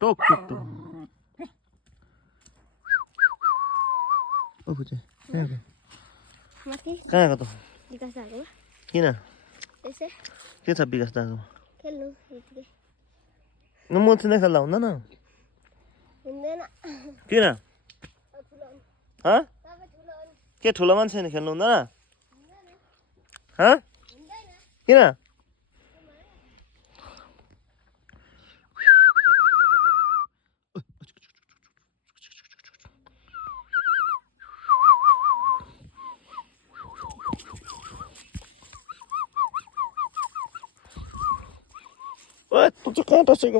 टुक ओ बुझे कहाँ गयो त किन के छ विकास दाको मसित खेल्दा हुँदैन किन के ठुलो मान्छे खेल्नु हुँदैन किन तँ चाहिँ कहाँ टसेको